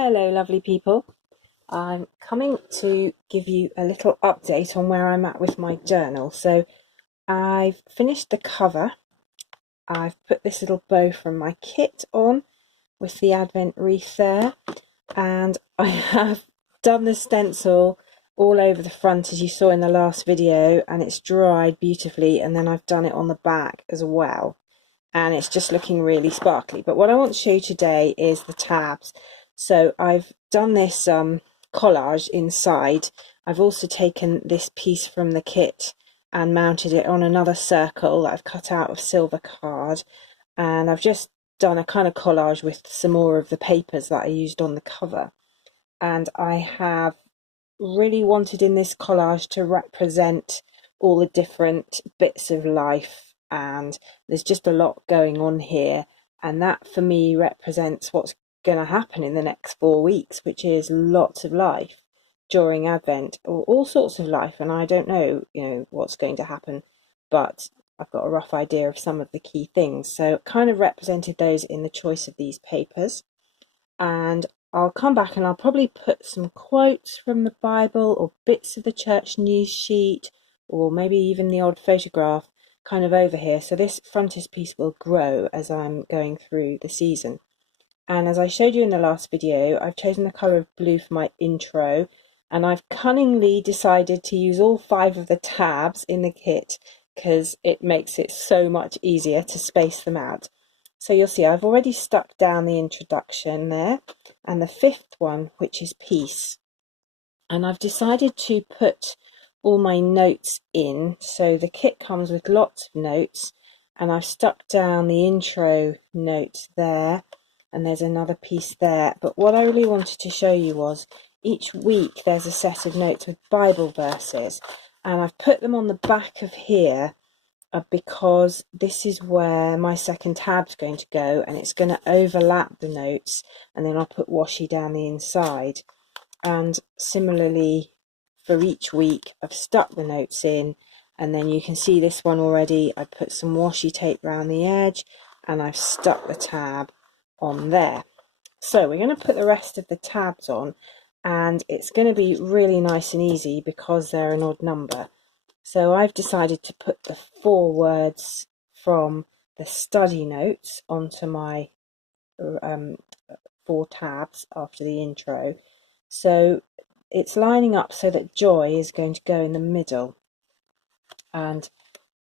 Hello lovely people, I'm coming to give you a little update on where I'm at with my journal. So I've finished the cover, I've put this little bow from my kit on with the Advent wreath there, and I have done the stencil all over the front as you saw in the last video, and it's dried beautifully, and then I've done it on the back as well, and it's just looking really sparkly. But what I want to show you today is the tabs. So I've done this collage inside. I've also taken this piece from the kit and mounted it on another circle that I've cut out of silver card, and I've just done a kind of collage with some more of the papers that I used on the cover. And I have really wanted in this collage to represent all the different bits of life, and there's just a lot going on here, and that for me represents what's going to happen in the next 4 weeks, which is lots of life during Advent, or all sorts of life. And I don't know, what's going to happen, but I've got a rough idea of some of the key things. So it kind of represented those in the choice of these papers. And I'll come back and I'll probably put some quotes from the Bible or bits of the church news sheet, or maybe even the odd photograph kind of over here. So this frontispiece will grow as I'm going through the season. And as I showed you in the last video, I've chosen the colour of blue for my intro, and I've cunningly decided to use all 5 of the tabs in the kit because it makes it so much easier to space them out. So you'll see I've already stuck down the introduction there, and the 5th one, which is peace. And I've decided to put all my notes in. So the kit comes with lots of notes, and I've stuck down the intro notes there, and there's another piece there. But what I really wanted to show you was each week there's a set of notes with Bible verses, and I've put them on the back of here because this is where my second tab's going to go, and it's going to overlap the notes, and then I'll put washi down the inside. And similarly for each week I've stuck the notes in, and then you can see this one already, I put some washi tape around the edge and I've stuck the tab on there. So we're going to put the rest of the tabs on, and it's going to be really nice and easy because they're an odd number. So I've decided to put the 4 words from the study notes onto my 4 tabs after the intro. So it's lining up so that joy is going to go in the middle, and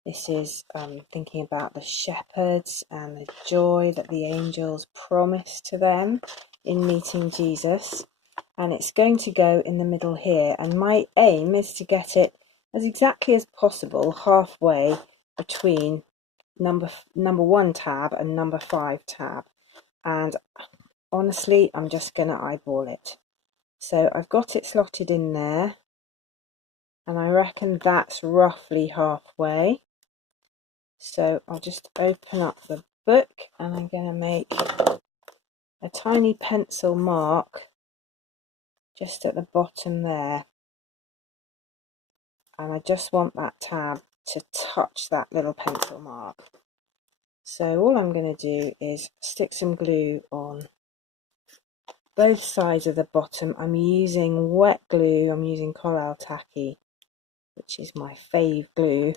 this is thinking about the shepherds and the joy that the angels promised to them in meeting Jesus, and it's going to go in the middle here. And my aim is to get it as exactly as possible halfway between number 1 tab and number 5 tab, and honestly I'm just going to eyeball it. So I've got it slotted in there, and I reckon that's roughly halfway. So I'll just open up the book, and I'm going to make a tiny pencil mark just at the bottom there, and I just want that tab to touch that little pencil mark. So all I'm going to do is stick some glue on both sides of the bottom. I'm using wet glue, I'm using Coral Tacky, which is my fave glue,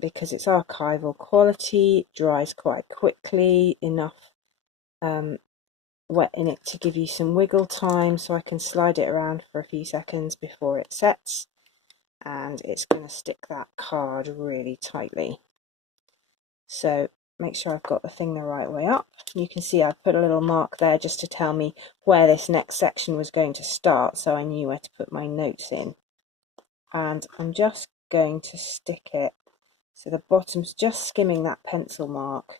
because it's archival quality, dries quite quickly, enough wet in it to give you some wiggle time, so I can slide it around for a few seconds before it sets, and it's going to stick that card really tightly. So make sure I've got the thing the right way up. You can see I've put a little mark there just to tell me where this next section was going to start, so I knew where to put my notes in. And I'm just going to stick it so the bottom's just skimming that pencil mark,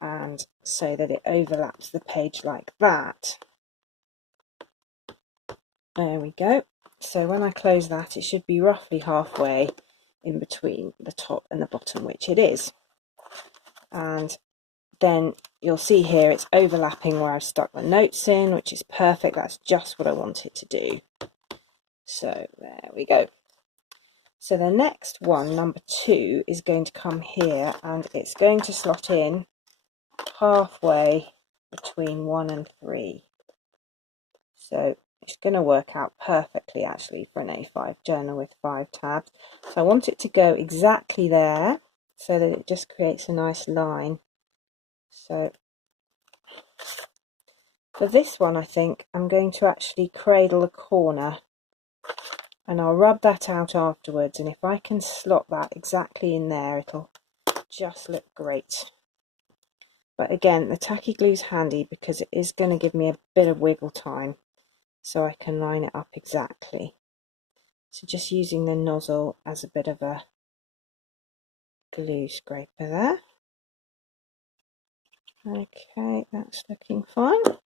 and so that it overlaps the page like that. There we go. So when I close that, it should be roughly halfway in between the top and the bottom, which it is. And then you'll see here it's overlapping where I've stuck the notes in, which is perfect. That's just what I want it to do. So there we go. So the next one, number 2, is going to come here, and it's going to slot in halfway between 1 and 3. So it's going to work out perfectly actually for an A5 journal with 5 tabs. So I want it to go exactly there so that it just creates a nice line. So for this one, I think I'm going to actually cradle a corner, and I'll rub that out afterwards, and if I can slot that exactly in there, it'll just look great. But again, the tacky glue is handy because it is going to give me a bit of wiggle time so I can line it up exactly. So just using the nozzle as a bit of a glue scraper there. Okay, that's looking fine.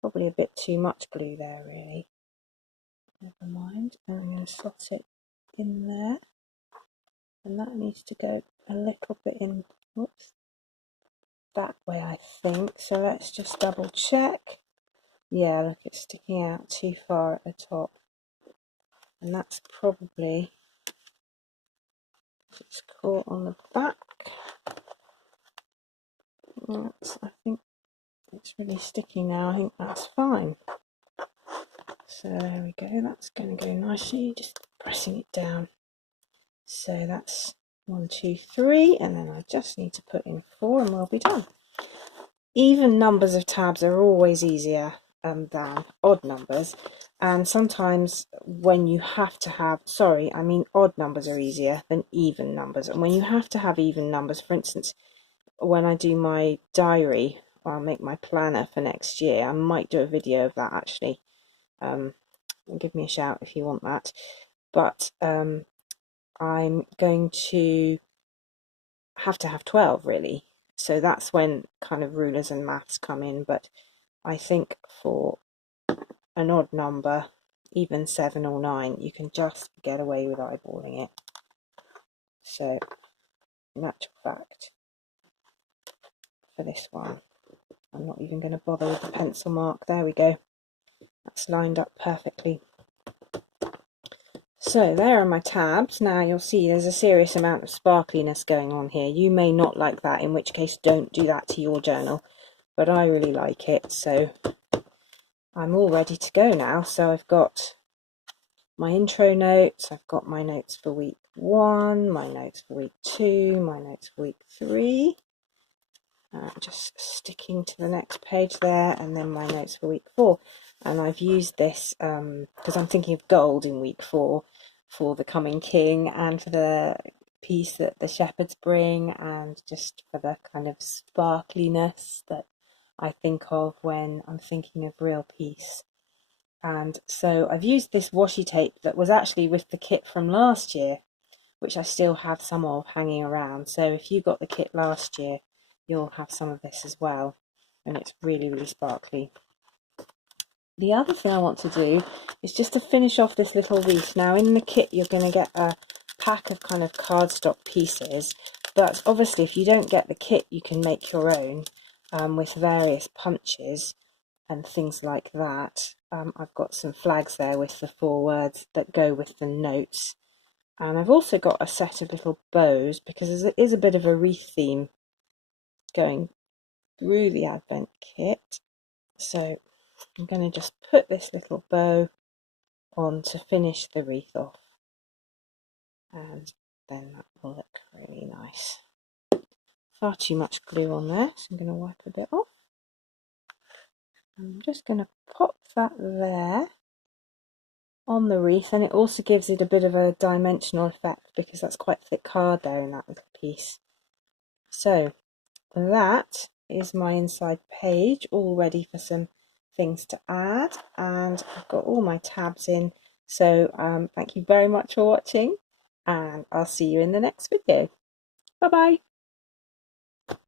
Probably a bit too much glue there, really. Never mind. I'm going to slot it in there. And that needs to go a little bit in, whoops, that way, I think. So let's just double check. Yeah, look, it's sticking out too far at the top. And that's probably, it's caught on the back. I think it's really sticky now. I think that's fine. So there we go. That's going to go nicely. Just pressing it down. So that's 1, 2, 3, and then I just need to put in 4, and we'll be done. Even numbers of tabs are always easier than odd numbers, and sometimes when you have to have, odd numbers are easier than even numbers, and when you have to have even numbers, for instance, when I do my diary, I'll make my planner for next year. I might do a video of that actually. Give me a shout if you want that. But I'm going to have 12 really. So that's when kind of rulers and maths come in. But I think for an odd number, even 7 or 9, you can just get away with eyeballing it. So, in actual fact, for this one, I'm not even going to bother with the pencil mark. There we go. That's lined up perfectly. So there are my tabs. Now you'll see there's a serious amount of sparkliness going on here. You may not like that, in which case don't do that to your journal. But I really like it, so I'm all ready to go now. So I've got my intro notes, I've got my notes for week 1, my notes for week 2, my notes for week 3. Just sticking to the next page there, and then my notes for week 4. And I've used this because I'm thinking of gold in week 4 for the coming king, and for the piece that the shepherds bring, and just for the kind of sparkliness that I think of when I'm thinking of real peace. And so I've used this washi tape that was actually with the kit from last year, which I still have some of hanging around. So if you got the kit last year, you'll have some of this as well, and it's really, really sparkly. The other thing I want to do is just to finish off this little wreath. Now in the kit you're going to get a pack of kind of cardstock pieces, but obviously if you don't get the kit you can make your own with various punches and things like that. I've got some flags there with the 4 words that go with the notes, and I've also got a set of little bows because it is a bit of a wreath theme going through the Advent kit. So I'm going to just put this little bow on to finish the wreath off, and then that will look really nice. Far too much glue on there, so I'm going to wipe a bit off. I'm just going to pop that there on the wreath, and it also gives it a bit of a dimensional effect because that's quite thick card there in that little piece. So that is my inside page, all ready for some things to add, and I've got all my tabs in. So thank you very much for watching, and I'll see you in the next video. Bye bye.